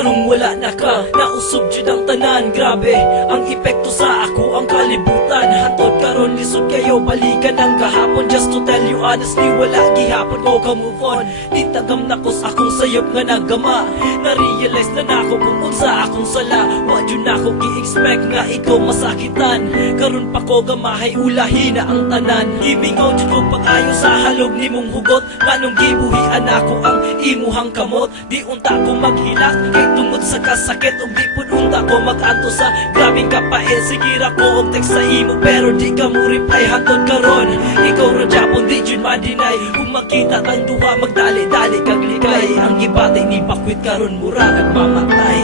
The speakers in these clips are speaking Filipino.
karong wala na ka. Nausog jud ang tanan, grabe ang epekto sa ako ang kalibutan. Hantod karon lisod kayo balikan ang kahapon. Just to tell you honestly, wala gihapon ko ka move on. Di tagam na ko sa akong sayop nga nagama. Na-realize na nako kung unsa akong sala. Wa jud nako gi-expect nga ikaw masakitan. Karon pa ko gamahay ulahi na ang tanan. Gimingaw jud ko pag-ayo sa halog nimong hugot. Manong gibuhian ako ang imuhang kamot. Di unta ko maghilak kay tungod sa kasakit. Ug di pud unta ko mag-anto sa grabing kapael. Sige ra ko og text sa imo pero di ka mo reply hantod karon. Ikaw ra Japon di jud ma-deny. Kung makita tang duha magdali-dali kag ligay. Ang gibati ni pakwit karon mura nagmamatay.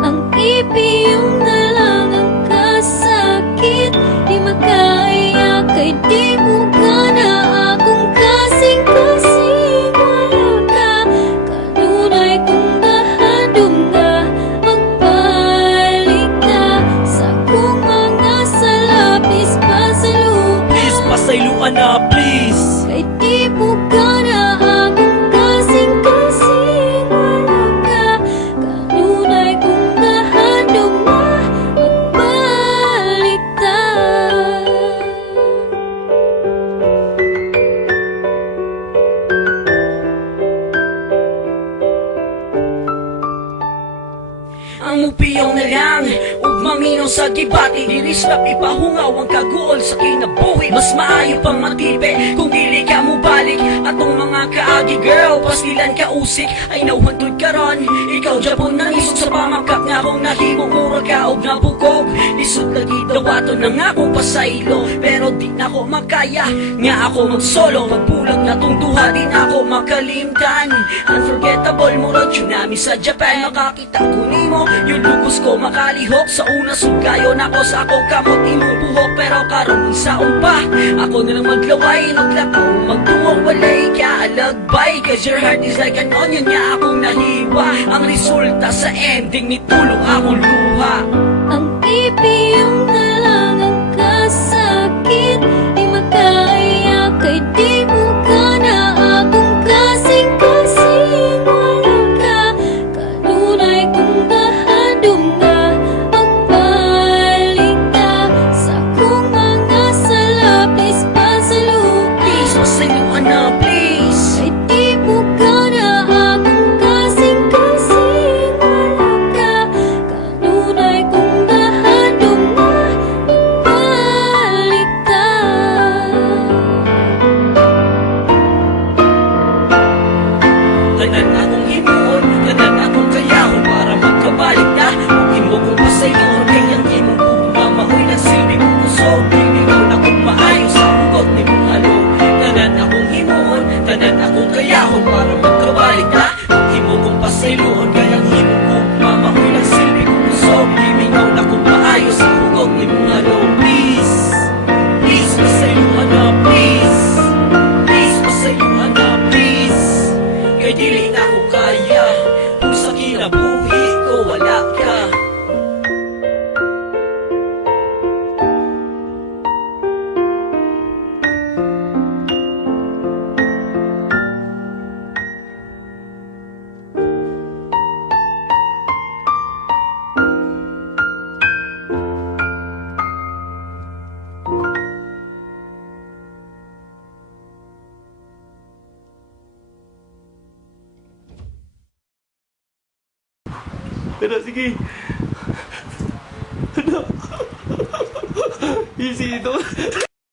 Ang ipiyong na lang ang kasakit. Di makaya kay di mo ka na akong kasing-kasing. Wala ka, kanunay kong nahadong na magbalik ka sa kong mga salapis pasaluan. Please pasayloan na please. Kay di mo ka na akong kasing-kasing. Wala ka, kanunay kong nahadong na magbalik ka. Ang mupiyaw na lang ug maminaw sa gibati. Diris rap ipahungaw ang kaguol sa kinabuhi. Mas maayo pang matipe kung dili ka mo balik. Atong mga kaagi girl, pastilan ka usik. Ay nauhantod karon, ikaw Japon na isog sa pamakak nga akong nahimo. Mura ka og nabukog, lisod lagi dawaton na nga akong pasaylo. Pero di na ako makaya, nga ako mag-solo. Pagbulag na tong duha, di na ako makalimtan. Unforgettable mo ro tsunami sa Japan. Makakita ko nimo, yung lugos ko makalihok. Sa una sugayo na ko sa akong kamot imong buhok. Pero karon isaon pa, ako nilang maglaway. Maglakaw, magtuwang walay ka alagbay. Cause your heart is like an onion, nga akong nahiwa. Ang resulta sa ending, nitulong akong luha. Ang ipiyong na lang ang kasakit. Di makaya kay di mo ka na akong kasing-kasing. Wala ka, kanunay kong nahadong na magbalik ka sa kong mga salapis pasaluan. Please, pasayloan na please. Kay di mo ka na akong kasing-kasing. Wala ka, kanunay kong nahadong na magbalik ka. Tanan akong himuon, tanan akong kayahon para magkabalik na. Kung imo kong pasayloon, kay ang imong pugmamahoy na silbi kong usog. Bibigyaw na kong maayo sa hugot ni mong halo. Tanan akong himuon, tanan akong kayahon para magkabalik na. Kung imo kong pasayloon, kay ang imong pugmamahoy na silbi kong usog. Bibigyaw na kong maayo sa hugot ni mong halo. Please, please pasayloan na please. Please pasayloan na please. Kay dili na ko kaya kung sa kinabuhi ko wala ka. Tara, sige. Easy ito.